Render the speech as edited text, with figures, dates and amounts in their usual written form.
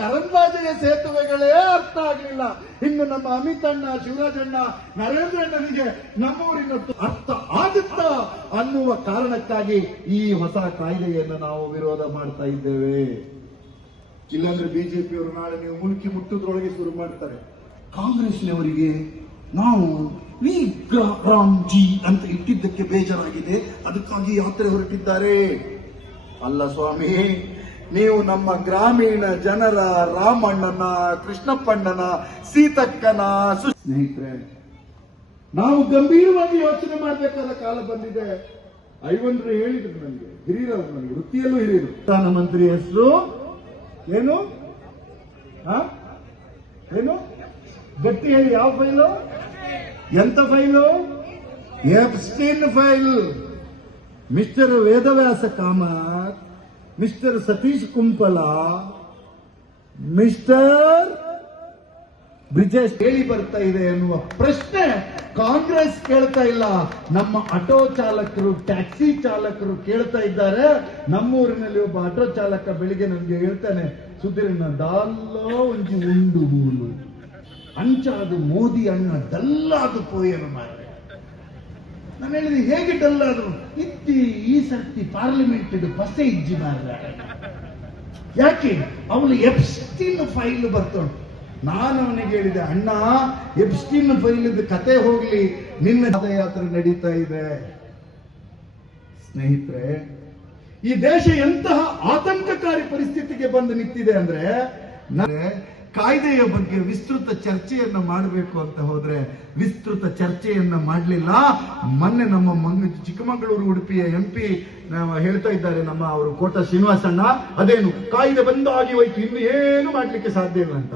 ಕರಂದ್ಲಾಜೆಯ ಸೇತುವೆಗಳೇ ಅರ್ಥ ಆಗಲಿಲ್ಲ. ಇನ್ನು ನಮ್ಮ ಅಮಿತಣ್ಣ, ಶಿವರಾಜಣ್ಣ, ನರೇಂದ್ರಣ್ಣನಿಗೆ ನಮ್ಮೂರಿನ ಅರ್ಥ ಆಗುತ್ತಾ ಅನ್ನುವ ಕಾರಣಕ್ಕಾಗಿ ಈ ಹೊಸ ಕಾಯ್ದೆಯನ್ನು ನಾವು ವಿರೋಧ ಮಾಡ್ತಾ ಇದ್ದೇವೆ. ಇಲ್ಲಾಂದ್ರೆ ಬಿಜೆಪಿಯವರು ನಾಳೆ ನೀವು ಮುಳುಕಿ ಮುಟ್ಟುದ್ರೊಳಗೆ ಶುರು ಮಾಡ್ತಾರೆ. ಕಾಂಗ್ರೆಸ್ನವರಿಗೆ ನಾವು ರಾಮ್ಜಿ ಅಂತ ಇಟ್ಟಿದ್ದಕ್ಕೆ ಬೇಜಾರಾಗಿದೆ, ಅದಕ್ಕಾಗಿ ಯಾತ್ರೆ ಹೊರಟಿದ್ದಾರೆ. ಅಲ್ಲ ಸ್ವಾಮಿ, ನೀವು ನಮ್ಮ ಗ್ರಾಮೀಣ ಜನರ ರಾಮಣ್ಣನ, ಕೃಷ್ಣಪ್ಪಣ್ಣನ, ಸೀತಕ್ಕನ ಸ್ನೇಹಿತರೆ, ನಾವು ಗಂಭೀರವಾಗಿ ಯೋಚನೆ ಮಾಡಬೇಕಾದ ಕಾಲ ಬಂದಿದೆ. ಐವನ್ರು ಹೇಳಿದ್ರು ನನಗೆ, ಹಿರಿಯರು ನನಗೆ, ವೃತ್ತಿಯಲ್ಲೂ ಹಿರಿಯರು. ಪ್ರಧಾನಮಂತ್ರಿ ಹೆಸರು ಏನು ಏನು ಗಟ್ಟಿ ಹೇಳಿ, ಯಾವ ಫೈಲು, ಎಂತ file? Epstein file. Mister Vedavyasa Kamath, mister Satish Kumpala, mister Brijesh ಹೇಳಿ ಬರ್ತಾ ಇದೆ ಎನ್ನುವ ಪ್ರಶ್ನೆ ಕಾಂಗ್ರೆಸ್ ಕೇಳ್ತಾ ಇಲ್ಲ. ನಮ್ಮ ಆಟೋ ಚಾಲಕರು, ಟ್ಯಾಕ್ಸಿ ಚಾಲಕರು ಕೇಳ್ತಾ ಇದ್ದಾರೆ. ನಮ್ಮೂರಿನಲ್ಲಿ ಒಬ್ಬ ಆಟೋ ಚಾಲಕ ಬೆಳಿಗ್ಗೆ ನನಗೆ ಹೇಳ್ತಾನೆ, ಸುಧೀರಣ್ಣ ದಾಲ್ಲೋ ಒಂಜಿ ಉಂಡು ಮೂಲು ಅಂಚಾದು ಮೋದಿ ಅಣ್ಣ ಡಲ್ಲಾದು ಪೋಯನು ಮಾರ್ರೆ. ನಾನು ಹೇಳಿದೆ, ಹೇಗೆ ಡಲ್ಲಾದ್ರು? ಈ ಸರ್ತಿ ಪಾರ್ಲಿಮೆಂಟ್ ಪಸೆ ಇಜ್ಜಿ ಮಾರ್ರೆ. ಯಾಕೆ? ಅವಳು ಎಪ್ಸ್ಟೀನ್ ಫೈಲ್ ಬರ್ತೋಳು. ನಾನು ಅವನಿಗೆ ಹೇಳಿದೆ, ಅಣ್ಣ ಎಪ್ಸ್ಟೀನ್ ಫೈಲ್ ಕತೆ ಹೋಗ್ಲಿ, ನಿನ್ನ ಪಾದಯಾತ್ರೆ ನಡೀತಾ ಇದೆ. ಸ್ನೇಹಿತರೆ, ಈ ದೇಶ ಎಂತಹ ಆತಂಕಕಾರಿ ಪರಿಸ್ಥಿತಿಗೆ ಬಂದು ನಿಂತಿದೆ ಅಂದ್ರೆ, ಕಾಯ್ದೆಯ ಬಗ್ಗೆ ವಿಸ್ತೃತ ಚರ್ಚೆಯನ್ನ ಮಾಡಬೇಕು ಅಂತ ಹೋದ್ರೆ ವಿಸ್ತೃತ ಚರ್ಚೆಯನ್ನ ಮಾಡಲಿಲ್ಲ. ಮೊನ್ನೆ ನಮ್ಮ ಚಿಕ್ಕಮಗಳೂರು ಉಡುಪಿಯ MP ಹೇಳ್ತಾ ಇದ್ದಾರೆ, ನಮ್ಮ ಅವರು ಕೋಟ ಶ್ರೀನಿವಾಸಣ್ಣ, ಅದೇನು ಕಾಯ್ದೆ ಬಂದಾಗಿ ಹೋಯ್ತು, ಇನ್ನು ಏನು ಮಾಡ್ಲಿಕ್ಕೆ ಸಾಧ್ಯ ಇಲ್ಲ ಅಂತ.